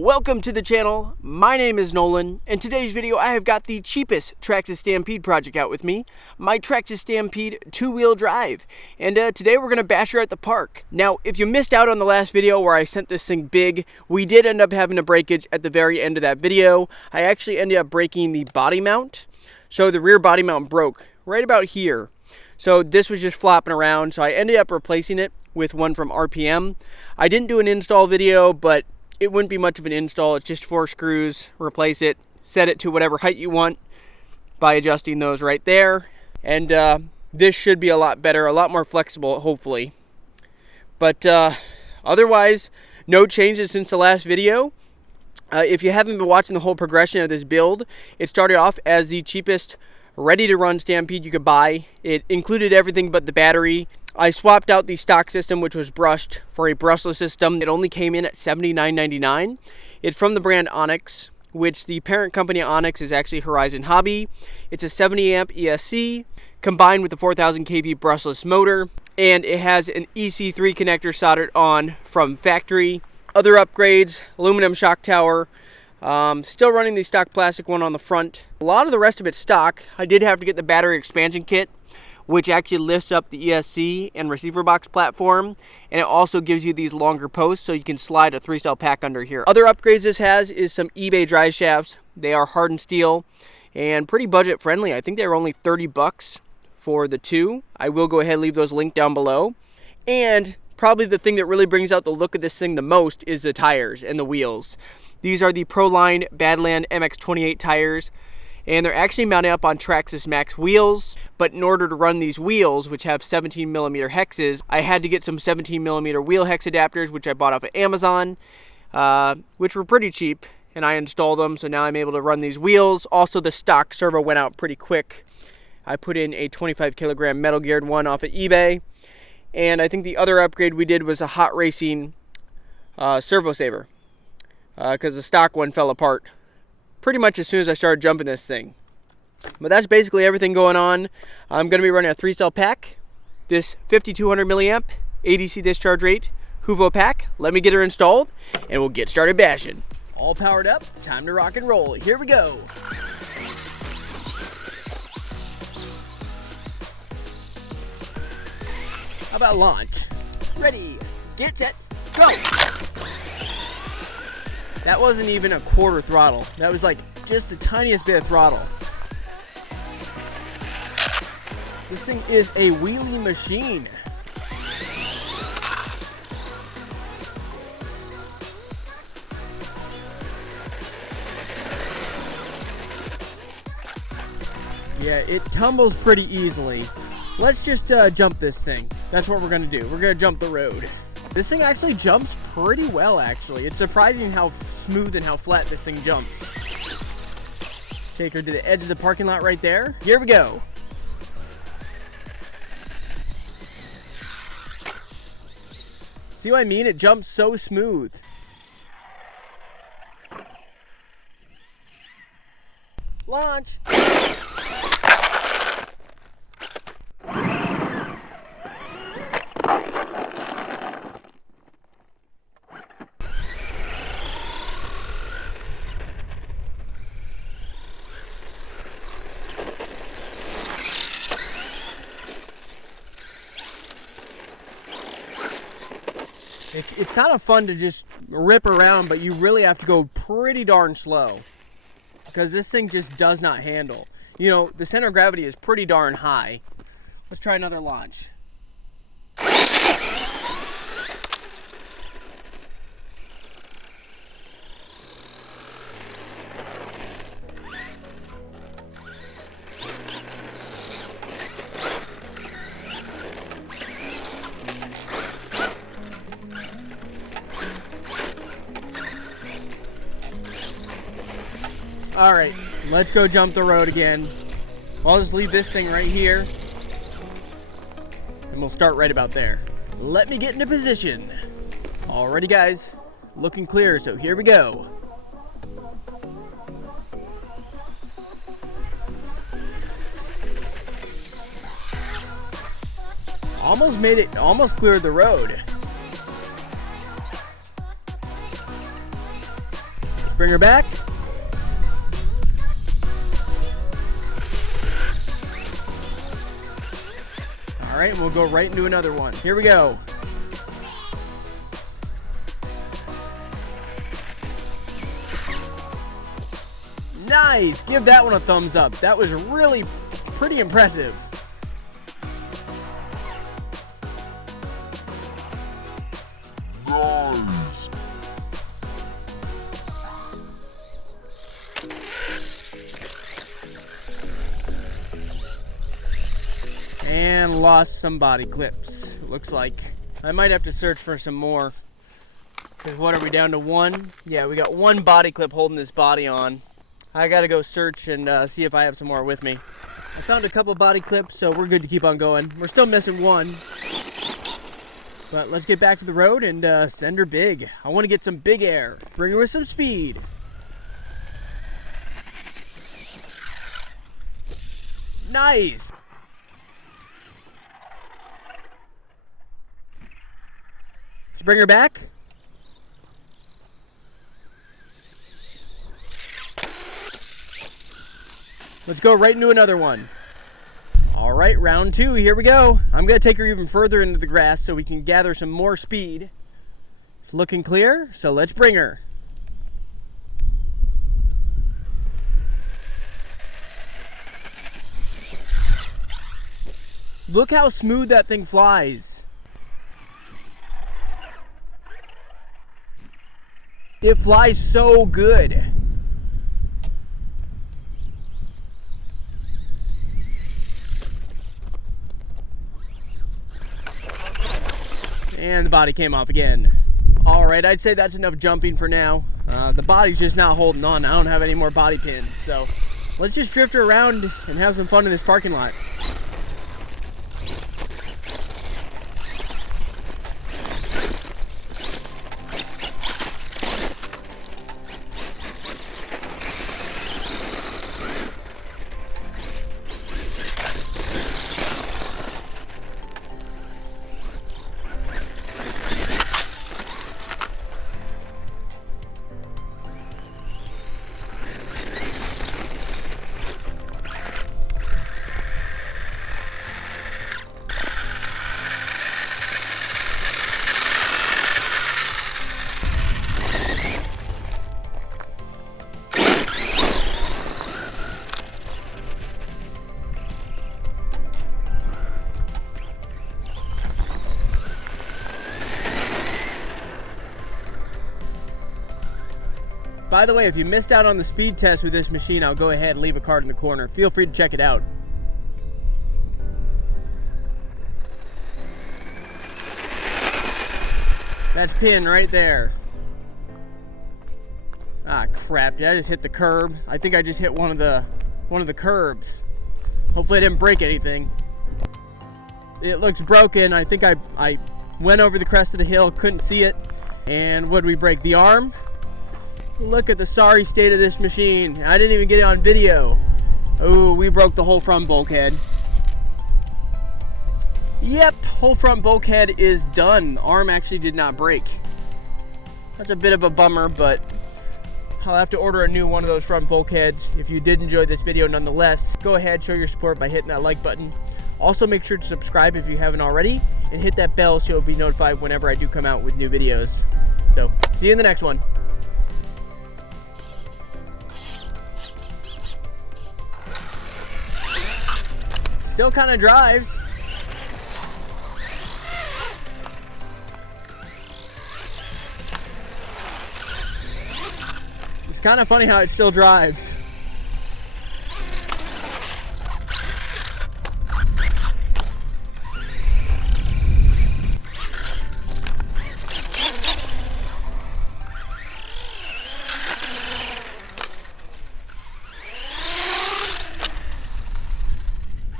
Welcome to the channel. My name is Nolan. In today's video I have got the Cheapest Traxxas Stampede Project out with me, my Traxxas Stampede 2-wheel drive, and today we're going to bash her at the park. Now if you missed out on the last video where I sent this thing big, we did end up having a breakage at the very end of that video. I actually ended up breaking the body mount, so the rear body mount broke right about here. So this was just flopping around, so I ended up replacing it with one from RPM. I didn't do an install video, but it wouldn't be much of an install. It's just 4 screws, replace it, set it to whatever height you want by adjusting those right there. And this should be a lot better, a lot more flexible, hopefully. But otherwise, no changes since the last video. If you haven't been watching the whole progression of this build, it started off as the cheapest ready-to-run Stampede you could buy. It included everything but the battery. I swapped out the stock system, which was brushed, for a brushless system. It only came in at $79.99. It's from the brand Onyx, which the parent company Onyx is actually Horizon Hobby. It's a 70 amp ESC combined with a 4000 kV brushless motor, and it has an Ec3 connector soldered on from factory. Other upgrades: aluminum shock tower. Still running the stock plastic one on the front. A lot of the rest of it's stock. I did have to get the battery expansion kit, which actually lifts up the ESC and receiver box platform, and it also gives you these longer posts so you can slide a 3-cell pack under here. Other upgrades this has is some eBay Driveshafts. They are hardened steel and pretty budget friendly. I think they were only 30 bucks for the two. I will go ahead and leave those linked down below. And probably the thing that really brings out the look of this thing the most is the tires and the wheels. These are the Proline Badland MX28 tires, and they're actually mounted up on Traxxas Max wheels. But in order to run these wheels, which have 17mm hexes, I had to get some 17mm wheel hex adapters, which I bought off of Amazon, which were pretty cheap, and I installed them, so now I'm able to run these wheels. Also, the stock servo went out pretty quick. I put in a 25 kilogram metal geared one off of eBay, and I think the other upgrade we did was a hot racing servo saver, because the stock one fell apart pretty much as soon as I started jumping this thing. But that's basically everything going on. I'm going to be running a 3-cell pack, this 5200 milliamp ADC discharge rate Huvo pack. Let me get her installed and we'll get started bashing. All powered up, time to rock and roll. Here we go. How about launch? Ready, get set, go. That wasn't even a quarter throttle. That was like just the tiniest bit of throttle. This thing is a wheelie machine. Yeah, it tumbles pretty easily. Let's just jump this thing. That's what we're gonna do. We're gonna jump the road. This thing actually jumps pretty well, actually. It's surprising how smooth and how flat this thing jumps. Take her to the edge of the parking lot right there. Here we go. See what I mean? It jumps so smooth. Launch. It's kind of fun to just rip around, but you really have to go pretty darn slow because this thing just does not handle. You know, the center of gravity is pretty darn high. Let's try another launch. All right, let's go jump the road again. I'll just leave this thing right here, and we'll start right about there. Let me get into position. Alrighty guys, looking clear, so here we go. Almost made it, almost cleared the road. bring her back. All right, and we'll go right into another one. Here we go. Nice! Give that one a thumbs up. That was really pretty impressive. Nice. And lost some body clips, it looks like. I might have to search for some more. Because what are we down to, one? Yeah, we got one body clip holding this body on. I gotta go search and see if I have some more with me. I found a couple body clips, so we're good to keep on going. We're still missing one. But let's get back to the road and send her big. I want to get some big air. Bring her with some speed. Nice! Let's bring her back. Let's go right into another one. All right, round two, here we go. I'm gonna take her even further into the grass so we can gather some more speed. It's looking clear, so let's bring her. Look how smooth that thing flies. It flies so good. And the body came off again. All right, I'd say that's enough jumping for now. The body's just not holding on. I don't have any more body pins. So let's just drift her around and have some fun in this parking lot. By the way, if you missed out on the speed test with this machine, I'll go ahead and leave a card in the corner. Feel free to check it out. That's pin right there. Ah, crap. Did I just hit the curb? I think I just hit one of the curbs. Hopefully I didn't break anything. It looks broken. I think I went over the crest of the hill, couldn't see it. And what did we break? The arm? Look at the sorry state of this machine. I didn't even get it on video. Oh, we broke the whole front bulkhead. Yep, whole front bulkhead is done. The arm actually did not break. That's a bit of a bummer, but I'll have to order a new one of those front bulkheads. If you did enjoy this video nonetheless, go ahead, show your support by hitting that like button. Also, make sure to subscribe if you haven't already, and hit that bell so you'll be notified whenever I do come out with new videos. So, see you in the next one. Still kind of drives. It's kind of funny how it still drives.